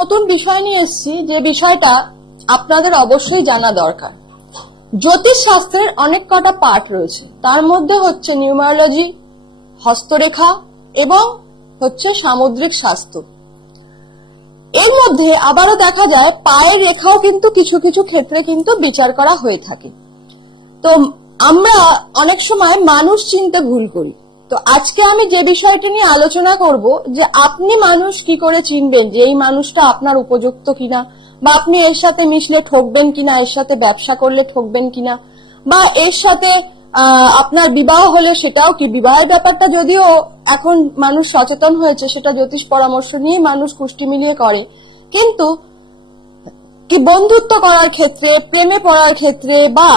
নতুন বিষয় নিয়ে এসেছি, যে বিষয়টা আপনাদের অবশ্যই জানা দরকার। জ্যোতিষ শাস্ত্রের অনেক কটা পার্ট রয়েছে, তার মধ্যে হচ্ছে নিউমারোলজি, হস্তরেখা এবং হচ্ছে সামুদ্রিক শাস্ত্র। এর মধ্যে আবারও দেখা যায় পায়ের রেখাও কিন্তু কিছু কিছু ক্ষেত্রে কিন্তু বিচার করা হয়ে থাকে। তো আমরা অনেক সময় মানুষ চিনতে ভুল করি। তো আজকে আমি যে বিষয়টি নিয়ে আলোচনা করব, যে আপনি মানুষ কি করে চিনবেন যে এই মানুষটা আপনার উপযুক্ত কিনা, বা আপনি এর সাথে মিশলে ঠকবেন কিনা, এর সাথে ব্যবসা করলে ঠকবেন কিনা, বা এর সাথে আপনার বিবাহ হলে সেটাও কি, বিবাহের ব্যাপারটা যদিও এখন মানুষ সচেতন হয়েছে, সেটা জ্যোতিষ পরামর্শ নিয়ে মানুষ কুষ্টি মিলিয়ে করে, কিন্তু কি বন্ধুত্ব করার ক্ষেত্রে, প্রেমে পড়ার ক্ষেত্রে বা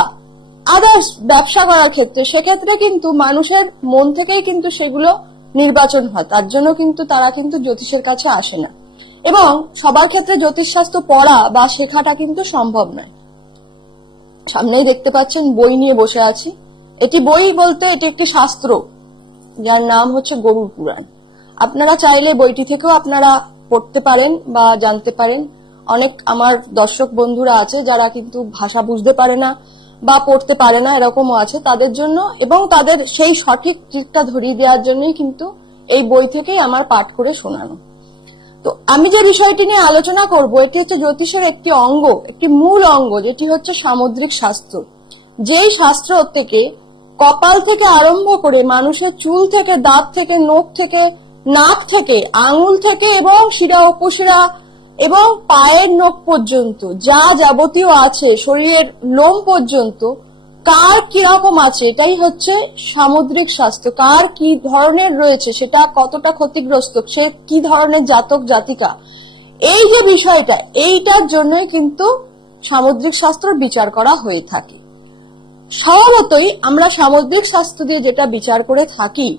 আদার্স ব্যবসা করার ক্ষেত্রে, সেক্ষেত্রে কিন্তু মানুষের মন থেকেই কিন্তু সেগুলো নির্বাচন হয়। তার জন্য কিন্তু তারা কিন্তু জ্যোতিষের কাছে আসে না, এবং সবার ক্ষেত্রে জ্যোতিষশাস্ত্র পড়া বা শেখাটা কিন্তু সম্ভব নয়। সামনেই দেখতে পাচ্ছেন বই নিয়ে বসে আছি। এটি বই বলতে এটি একটি শাস্ত্র, যার নাম হচ্ছে গরুড় পুরাণ। আপনারা চাইলে বইটি থেকেও আপনারা পড়তে পারেন বা জানতে পারেন। অনেক আমার দর্শক বন্ধুরা আছে যারা কিন্তু ভাষা বুঝতে পারে না বা পড়তে পারে না, এরকমও আছে, তাদের জন্য এবং তাদের সেই সঠিক দিকটা ধরিয়ে দেওয়ার জন্যই কিন্তু এই বই থেকেই আমার পাঠ করে শোনানো। তো আমি যে বিষয়টি নিয়ে আলোচনা করব, এটি হচ্ছে জ্যোতিষের একটি অঙ্গ, একটি মূল অঙ্গ, যেটি হচ্ছে সামুদ্রিক শাস্ত্র। যেই শাস্ত্র থেকে কপাল থেকে আরম্ভ করে মানুষের চুল থেকে, দাঁত থেকে, নখ থেকে, নাক থেকে, আঙুল থেকে এবং শিরা উপশিরা এবং পায়ের নখ পর্যন্ত যা যাবতীয় আছে, শরীরের লোম পর্যন্ত কার কিরকম আছে, এটাই হচ্ছে সামুদ্রিক শাস্ত্র। কার কি ধরনের রয়েছে, সেটা কতটা ক্ষতিগ্রস্ত, সে কি ধরনের জাতক জাতিকা, এই যে বিষয়টা, এইটার জন্যই কিন্তু সামুদ্রিক শাস্ত্র বিচার করা হয়ে থাকে। স্বভাবতই আমরা সামুদ্রিক শাস্ত্র দিয়ে যেটা বিচার করে থাকি,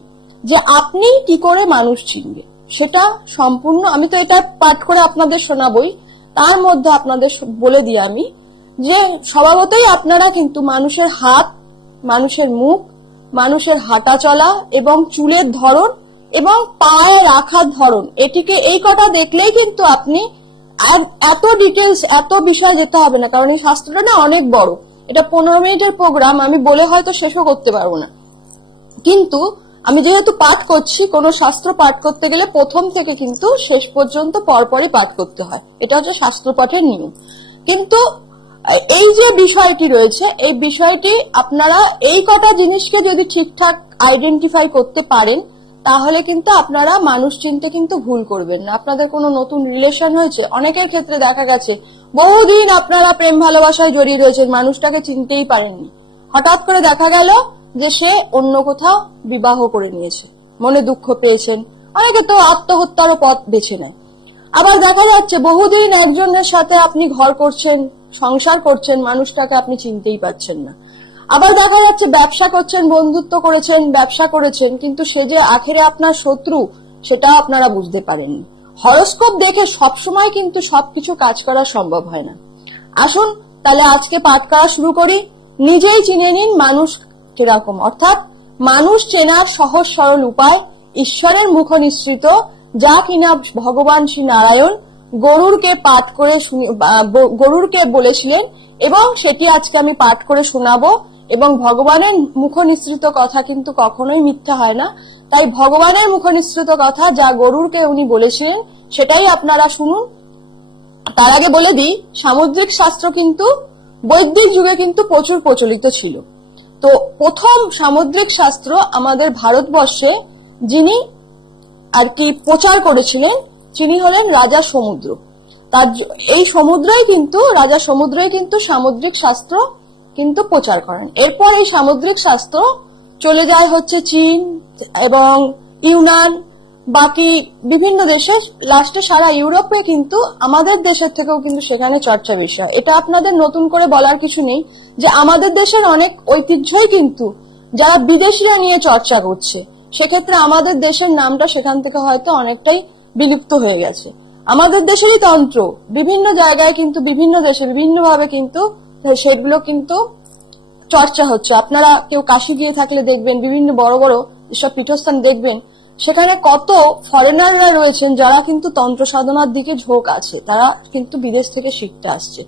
যে আপনি কি করে মানুষ চিনবে, সেটা সম্পূর্ণ, আমি তো এটা পাঠ করে আপনাদের শোনাবই, তার মধ্যে আপনাদের বলে দিই আমি, যে স্বভাবতই আপনারা কিন্তু মানুষের হাত, মানুষের মুখ, মানুষের হাঁটা চলা এবং চুলের ধরন এবং পায়ে রাখার ধরন, এটিকে এই কটা দেখলেই কিন্তু আপনি, এত ডিটেলস, এত বিষয় যেতে হবে না, কারণ এই শাস্ত্রটা না অনেক বড়। এটা 15 মিনিটের প্রোগ্রাম, আমি বলে হয়তো শেষও করতে পারবো না। কিন্তু আমি যেহেতু পাঠ করছি, কোন শাস্ত্র পাঠ করতে গেলে প্রথম থেকে কিন্তু শেষ পর্যন্ত পরপরই পাঠ করতে হয়, এটা হচ্ছে শাস্ত্র পাঠের নিয়ম। কিন্তু এই যে বিষয়টি রয়েছে, এই বিষয়টি আপনারা এই কটা জিনিসকে যদি ঠিকঠাক আইডেন্টিফাই করতে পারেন, তাহলে কিন্তু আপনারা মানুষ চিনতে কিন্তু ভুল করবেন না। আপনাদের কোনো নতুন রিলেশন হয়েছে, অনেকের ক্ষেত্রে দেখা গেছে বহুদিন আপনারা প্রেম ভালোবাসায় জড়িয়ে রয়েছেন, মানুষটাকে চিনতেই পারেননি, হঠাৎ করে দেখা গেল যে সে অন্য কোথাও বিবাহ করে নিয়েছে, মনে দুঃখ পেয়েছেন, অনেকে তো আত্মহত্যারও পথ বেছে নেয়। আবার দেখা যাচ্ছে বহুদিন একজনের সাথে আপনি ঘর করছেন, সংসার করছেন, মানুষটাকে আপনি চিনতেই পারছেন না। আবার দেখা যাচ্ছে ব্যবসা করছেন, বন্ধুত্ব করেছেন, ব্যবসা করেছেন, কিন্তু সে যে আখেরে আপনার শত্রু, সেটাও আপনারা বুঝতে পারেননি। হরোস্কোপ দেখে সবসময় কিন্তু সবকিছু কাজ করা সম্ভব হয় না। আসুন তাহলে আজকে পাঠ করা শুরু করি। নিজেই চিনে নিন মানুষ কিরকম, অর্থাৎ মানুষ চেনার সহজ সরল উপায়, ঈশ্বরের মুখ নিঃসৃত, যা কিনা ভগবান শ্রী নারায়ণ গরুড়কে পাঠ করে গরুড়কে বলেছিলেন, এবং সেটি আজকে আমি পাঠ করে শোনাবো। এবং ভগবানের মুখ নিঃসৃত কথা কিন্তু কখনোই মিথ্যা হয় না, তাই ভগবানের মুখ নিঃসৃত কথা যা গরুড়কে উনি বলেছিলেন সেটাই আপনারা শুনুন। তার আগে বলে দিই, সামুদ্রিক শাস্ত্র কিন্তু বৈদিক যুগে কিন্তু প্রচুর প্রচলিত ছিল। তো প্রথম সামুদ্রিক শাস্ত্র আমাদের ভারতবর্ষে যিনি আর কি প্রচার করেছিলেন, তিনি হলেন রাজা সমুদ্র। তার এই রাজা সমুদ্রই কিন্তু সামুদ্রিক শাস্ত্র কিন্তু প্রচার করেন। এরপর এই সামুদ্রিক শাস্ত্র চলে যায় হচ্ছে চীন এবং ইউনান, বাকি বিভিন্ন দেশে, লাস্টে সারা ইউরোপে কিন্তু আমাদের দেশের থেকেও কিন্তু সেখানে চর্চা বিষয়। এটা আপনাদের নতুন করে বলার কিছু নেই যে আমাদের দেশের অনেক ঐতিহ্যই কিন্তু যারা বিদেশিরা নিয়ে চর্চা করছে, সেক্ষেত্রে আমাদের দেশের নামটা সেখান থেকে হয়তো অনেকটাই বিলুপ্ত হয়ে গেছে। আমাদের দেশেরই তন্ত্র বিভিন্ন জায়গায় কিন্তু বিভিন্ন দেশে বিভিন্নভাবে কিন্তু সেগুলো কিন্তু চর্চা হচ্ছে। আপনারা কেউ কাশি গিয়ে থাকলে দেখবেন, বিভিন্ন বড় বড় যেসব পীঠস্থান দেখবেন সেখানে কত ফরেনাররা রয়েছেন যারা কিন্তু তন্ত্র সাধনার দিকে ঝোঁক আছে, তারা কিন্তু বিদেশ থেকে শিখতে আসছে।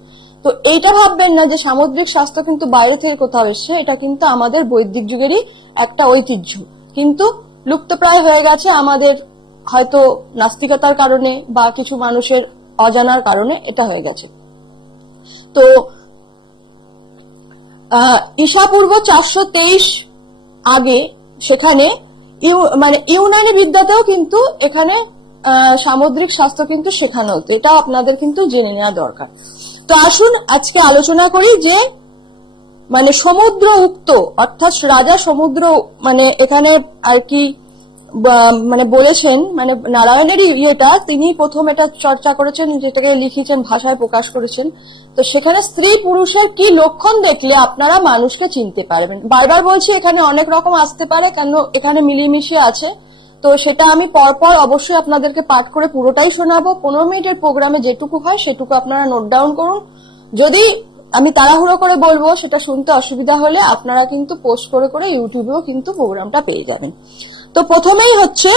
তো এইটা ভাববেন না যে সামুদ্রিক শাস্ত্র কিন্তু বাইরে থেকে কোথাও এসছে, এটা কিন্তু আমাদের বৈদিক যুগেরই একটা ঐতিহ্য, কিন্তু লুপ্তপ্রায় হয়ে গেছে আমাদের হয়তো নাস্তিকতার কারণে বা কিছু মানুষের অজানার কারণে এটা হয়ে গেছে। তো ঈশাপূর্ব 423 আগে সেখানে মানে ইউনানি বিদ্যাতেও কিন্তু এখানে সামুদ্রিক শাস্ত্র কিন্তু শেখানো হতো, এটা আপনাদের কিন্তু জেনে নেওয়া দরকার। তো আসুন আজকে আলোচনা করি যে মানে সমুদ্র উক্ত অর্থাৎ রাজা সমুদ্র মানে এখানে আর কি মানে বলেছেন, মানে নারায়ণেরই ইয়েটা তিনি প্রথম এটা চর্চা করেছেন, যেটাকে লিখেছেন ভাষায় প্রকাশ করেছেন। তো সেখানে স্ত্রী পুরুষের কি লক্ষণ দেখলে আপনারা মানুষকে চিনতে পারবেন। বারবার বলছি এখানে অনেক রকম আসতে পারে, কেন এখানে মিলিমিশে আছে। তো সেটা আমি পরপর অবশ্যই আপনাদেরকে পাঠ করে পুরোটাই শোনাবো। 15 মিনিটের প্রোগ্রামে যেটুকু হয় সেটুকু আপনারা নোট ডাউন করুন। যদি আমি তাড়াহুড়ো করে বলবো সেটা শুনতে অসুবিধা হলে আপনারা কিন্তু পোস্ট করে করে ইউটিউবেও কিন্তু প্রোগ্রামটা পেয়ে যাবেন। তো প্রথমেই হচ্ছে,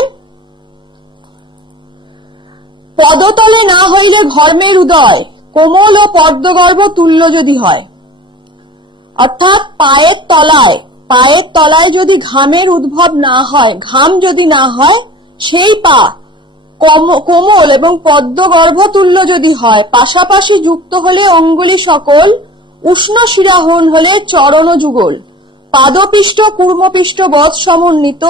পদতলে না হইলে ধর্মের উদয়, কোমল ও পদ্মগর্ভ তুল্য যদি হয়। অর্থাৎ পায়ের তলায় যদি ঘামের উদ্ভব না হয়, ঘাম যদি না হয়, সেই পা কোমল এবং পদ্মগর্ভ তুল্য যদি হয়, পাশাপাশি যুক্ত হলে অঙ্গুলি সকল, উষ্ণ শিরাহন হলে চরণ যুগল, পাদপিষ্ট কুর্মপিষ্ট বৎ সমন্বিত,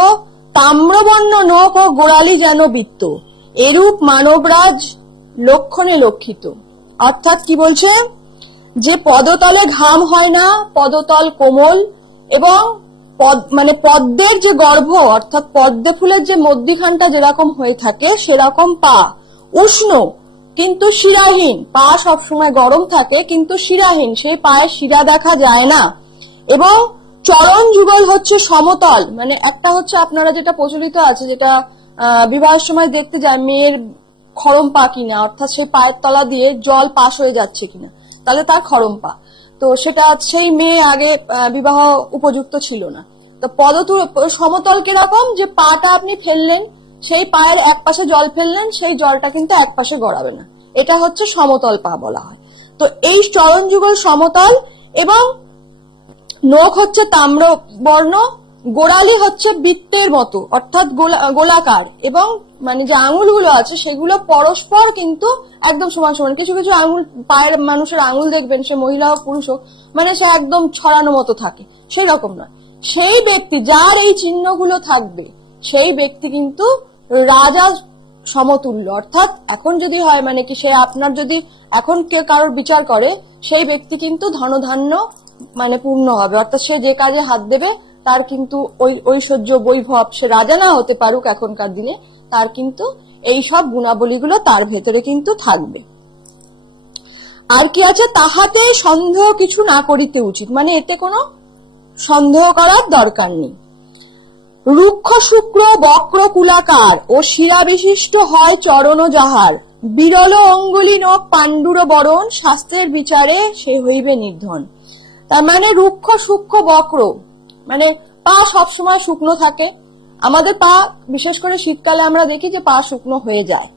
তাম্রবর্ণ নখ ও গোড়ালি যেন বৃত্ত, এরূপ মানবরাজ লক্ষণে লক্ষিত। অর্থাৎ কি বলছে, যে পদতলে ঘাম হয় না, পদতল কোমল এবং মানে পদ্মের যে গর্ভ অর্থাৎ পদ্মে ফুলের যে মধ্যিখানটা যেরকম হয়ে থাকে সেরকম পা, উষ্ণ কিন্তু শিরাহীন, পা সবসময় গরম থাকে কিন্তু শিরাহীন, সেই পায়ের শিরা দেখা যায় না, এবং চরণ যুগল হচ্ছে সমতল। মানে একটা হচ্ছে আপনারা যেটা প্রচলিত আছে, যেটা বিবাহের সময় দেখতে যায় মেয়ের খরম পা কিনা, অর্থাৎ সেই পায়ের তলা দিয়ে জল পাস হয়ে যাচ্ছে কিনা, তাহলে তার খরম পা। তো সেটা সেই মেয়ে আগে বিবাহ উপযুক্ত ছিল না। তো সমতল কিরকম, যে পাটা আপনি ফেললেন, সেই পায়ের এক পাশে জল ফেললেন, সেই জলটা কিন্তু এক পাশে গড়াবে না, এটা হচ্ছে সমতল পা বলা হয়। তো এই চরণ যুগল সমতল, এবং নখ হচ্ছে তাম্র বর্ণ, গোড়ালি হচ্ছে বৃত্তের মতো অর্থাৎ গোলাকার, এবং মানে যে আঙুলগুলো আছে সেগুলো পরস্পর কিন্তু একদম সমান সমান। কিছু কিছু আঙুল পায়ের মানুষের আঙুল দেখবেন, সে মহিলা হোক পুরুষ হোক, মানে সে একদম ছড়ানো মতো থাকে, সেই রকম নয়। সেই ব্যক্তি যার এই চিহ্নগুলো থাকবে সেই ব্যক্তি কিন্তু রাজা সমতুল্য। অর্থাৎ এখন যদি হয় মানে কি, সে আপনার যদি এখন কে কারোর বিচার করে, সেই ব্যক্তি কিন্তু ধনধান্য মানে পূর্ণ হবে, অর্থাৎ সে যে কাজে হাত দেবে তার কিন্তু ওই ঐশ্বর্য বৈভব, সে রাজা না হতে পারুক এখনকার দিনে, তার কিন্তু এই সব গুণাবলীগুলো তার ভেতরে কিন্তু থাকবে। আর কি আছে, তাহাতে সন্দেহ কিছু না করিতে উচিত, মানে এতে কোনো সন্দেহ করার দরকার নেই। রুক্ষ শুক্র বক্র কুলাকার ও শিরা বিশিষ্ট হয় চরণ যাহার, বিরল অঙ্গুলি নখ পাণ্ডুর বরণ, শাস্ত্রের বিচারে সে হইবে নির্ধন। তার মানে রুক্ষ সূক্ষ্ম বক্র, মানে পা সবসময় শুকনো থাকে। আমাদের পা বিশেষ করে শীতকালে আমরা দেখি যে পা শুকনো হয়ে যায়,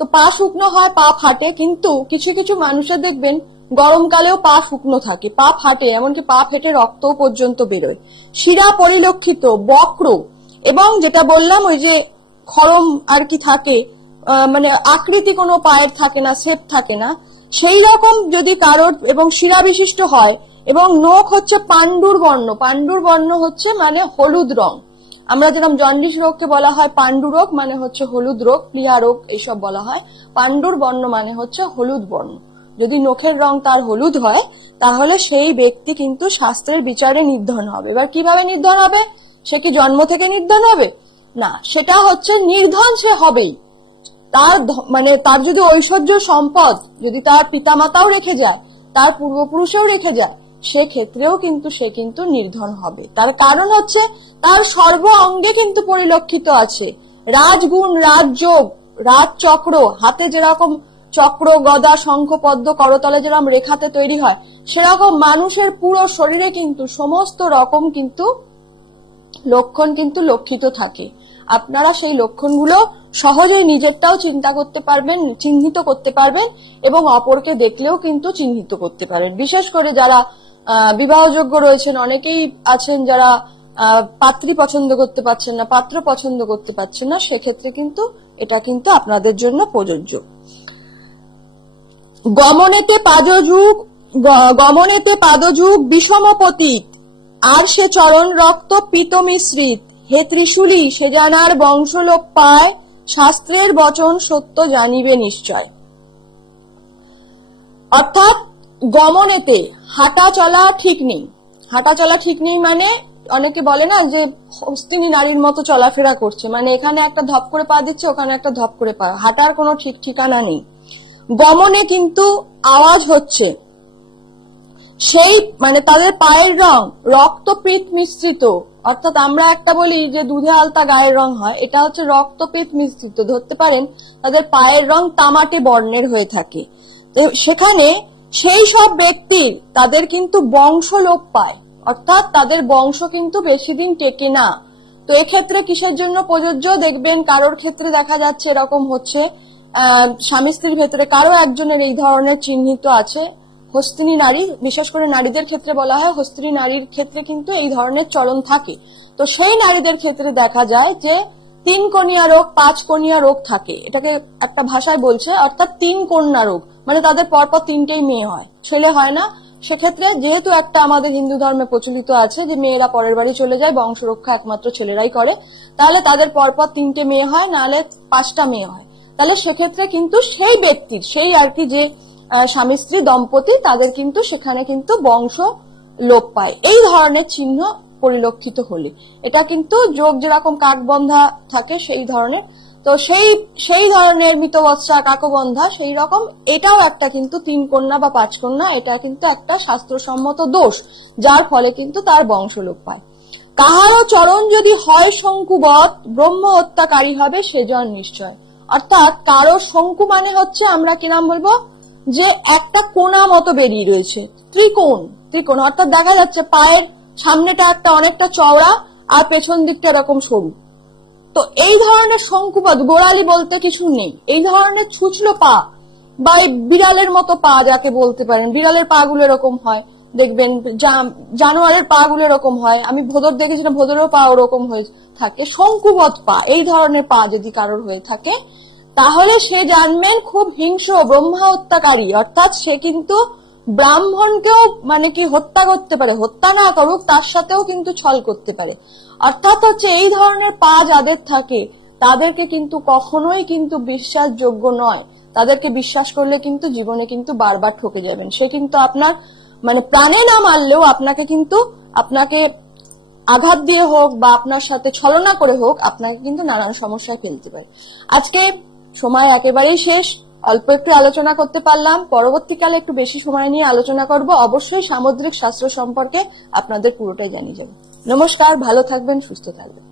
তো পা শুকনো হয়, পা ফাটে, কিন্তু কিছু কিছু মানুষের দেখবেন গরমকালেও পা শুকনো থাকে, পা ফাটে, এমনকি পা ফেটে রক্তও পর্যন্ত বেরোয়। শিরা পরিলক্ষিত, বক্র, এবং যেটা বললাম ওই যে খরম আর কি থাকে, মানে আকৃতি কোনো পায়ের থাকে না, শেপ থাকে না, সেই রকম যদি কারোর, এবং শিরা বিশিষ্ট হয়, এবং নখ হচ্ছে পাণ্ডুর বর্ণ। পাণ্ডুর বর্ণ হচ্ছে মানে হলুদ রং। আমরা যেরকম জন্ডিস রোগকে বলা হয় পাণ্ডু রোগ, মানে হচ্ছে হলুদ রোগ, প্লিহা রোগ এইসব বলা হয়। পাণ্ডুর বর্ণ মানে হচ্ছে হলুদ বর্ণ। যদি নখের রং তার হলুদ হয় তাহলে সেই ব্যক্তি কিন্তু শাস্ত্রের বিচারে নির্ধন হবে। এবার কিভাবে নির্ধন হবে? সে কি জন্ম থেকে নির্ধন হবে? না, সেটা হচ্ছে নির্ধন সে হবেই। তার মানে তার যদি ঐশ্বর্য সম্পদ যদি তার পিতামাতাও রেখে যায়, তার পূর্বপুরুষেও রেখে যায়, সেক্ষেত্রেও কিন্তু সে কিন্তু নির্ধন হবে। তার কারণ হচ্ছে তার সর্ব অঙ্গে কিন্তু পরিলক্ষিত আছে রাজগুণ, রাজযোগ, রাজচক্র। হাতে যেরকম চক্র, গদা, শঙ্খ, পদ্ম করতলে যেরকম রেখাতে তৈরি হয়, সেরকম মানুষের পুরো শরীরে কিন্তু সমস্ত রকম কিন্তু লক্ষণ কিন্তু লক্ষিত থাকে। আপনারা সেই লক্ষণগুলো সহজেই নিজেরটাও চিন্তা করতে পারবেন, চিহ্নিত করতে পারবেন এবং অপরকে দেখলেও কিন্তু চিহ্নিত করতে পারবেন। বিশেষ করে যারা বিবাহযোগ্য রয়েছেন, অনেকেই আছেন যারা পাত্রী পছন্দ করতে পারছেন না, পাত্র পছন্দ করতে পারছেন না, সেক্ষেত্রে কিন্তু এটা কিন্তু আপনাদের জন্য প্রযোজ্য। গমনেতে পাদযুগ বিষমপতিত, আর সে চরণ রক্ত পিত মিশ্রিত, হে ত্রিশূলী সে জানার বংশলোপ পায়, শাস্ত্রের বচন সত্য জানিবে নিশ্চয়। অর্থাৎ গমনেতে হাঁটা চলা ঠিক নেই। হাঁটা চলা ঠিক নেই মানে অনেকে বলে না যে হস্তিনী নারীর মতো চলাফেরা করছে, মানে এখানে একটা ধপ করে পা দিচ্ছে, ওখানে একটা ধপ করে পা, হাঁটার কোনো ঠিক ঠিকানা নেই। গমনে কিন্তু আওয়াজ হচ্ছে, সেই মানে তাদের পায়ের রং রক্তপিত মিশ্রিত, অর্থাৎ আমরা একটা বলি যে দুধে আলতা গায়ের রং হয়, এটা হচ্ছে রক্তপিত মিশ্রিত। ধরতে পারেন তাদের পায়ের রং তামাটে বর্ণের হয়ে থাকে। তো সেখানে সেই সব ব্যক্তির তাদের কিন্তু বংশ লোপ পায়, অর্থাৎ তাদের বংশ কিন্তু বেশি দিন টেকে না। তো এক্ষেত্রে কিসের জন্য প্রযোজ্য? দেখবেন কারোর ক্ষেত্রে দেখা যাচ্ছে এরকম হচ্ছে, স্বামী স্ত্রীর ভেতরে কারো একজনের এই ধরনের চিহ্নিত আছে হস্তিনী নারী, বিশেষ করে নারীদের ক্ষেত্রে বলা হয় হস্তিনী নারীর ক্ষেত্রে কিন্তু এই ধরনের চরণ থাকে। তো সেই নারীদের ক্ষেত্রে দেখা যায় যে 3 কন্যা রোগ 5 কন্যা রোগ থাকে, এটাকে একটা ভাষায় বলছে, অর্থাৎ 3 কন্যা রোগ, মানে তাদের পরপর 3টেই মেয়ে হয়, ছেলে হয় না। সেক্ষেত্রে যেহেতু একটা আমাদের হিন্দু ধর্মে প্রচলিত আছে যে মেয়েরা পরের বাড়ি চলে যায়, বংশ রক্ষা একমাত্র ছেলেরাই করে, তাহলে তাদের পরপর 3টে মেয়ে হয়, নাহলে 5টা মেয়ে হয়। তাহলে সেক্ষেত্রে কিন্তু সেই ব্যক্তির, সেই আর কি যে স্বামী স্ত্রী দম্পতি, তাদের কিন্তু সেখানে কিন্তু বংশ লোপ পায় এই ধরনের চিহ্ন পরিলক্ষিত হলে। এটা কিন্তু যোগ যেরকম কাকবন্ধা থাকে সেই ধরনের, তো সেই ধরনের মৃতবৎসা কাকবন্ধা সেই রকম এটাও একটা কিন্তু 3 কন্যা বা 5 কন্যা, এটা কিন্তু একটা শাস্ত্রসম্মত দোষ, যার ফলে কিন্তু তার বংশ লোপ পায়। কাহারও চরণ যদি হয় শঙ্কুবৎ, ব্রহ্ম হত্যাকারী হবে সেজন নিশ্চয়। অর্থাৎ কারো শঙ্কু মানে হচ্ছে আমরা কি নাম বলবো, যে একটা কোণা মতো বেরিয়ে রয়েছে, ত্রিকোণ, অর্থাৎ দেখা যাচ্ছে পায়ের সামনেটা একটা অনেকটা চওড়া আর পেছন দিকটা এরকম সরু। তো এই ধরনের শঙ্কুপাত, গোড়ালি বলতে কিছু নেই, এই ধরনের ছুচলো পা বা বিড়ালের মতো পা যাকে বলতে পারেন, বিড়ালের পা গুলো এরকম হয়, দেখবেন জানোয়ারের পা গুলো এরকম হয়, আমি ভোদর দেখেছিলাম, ভোদরের পা ওরকম হয়ে থাকে, শঙ্কুবৎ পা, এই ধরনের পা যদি কারোর হয়ে থাকে তাহলে সে জানবেন খুব হিংস্র ব্রহ্মা হত্যাকারী, অর্থাৎ সে কিন্তু ব্রাহ্মণকেও মানে কি হত্যা করতে পারে, হত্যা না করুক তার সাথেও কিন্তু ছল করতে পারে। অর্থাৎ হচ্ছে এই ধরনের পা যাদের থাকে তাদেরকে কিন্তু কখনোই কিন্তু বিশ্বাসযোগ্য নয়, তাদেরকে বিশ্বাস করলে কিন্তু জীবনে কিন্তু বারবার ঠকে যাবেন। সে কিন্তু আপনার মানে প্রাণে না মারলেও আপনাকে আঘাত দিয়ে হোক বা আপনার সাথে ছলনা করে হোক আপনাকে কিন্তু নানান সমস্যায় ফেলতে পারে। আজকে সময় একেবারেই শেষ, অল্প একটু আলোচনা করতে পারলাম, পরবর্তীকালে একটু বেশি সময় নিয়ে আলোচনা করব, অবশ্যই সামুদ্রিক শাস্ত্র সম্পর্কে আপনাদের পুরোটাই জানিয়ে যাবো। নমস্কার, ভালো থাকবেন, সুস্থ থাকবেন।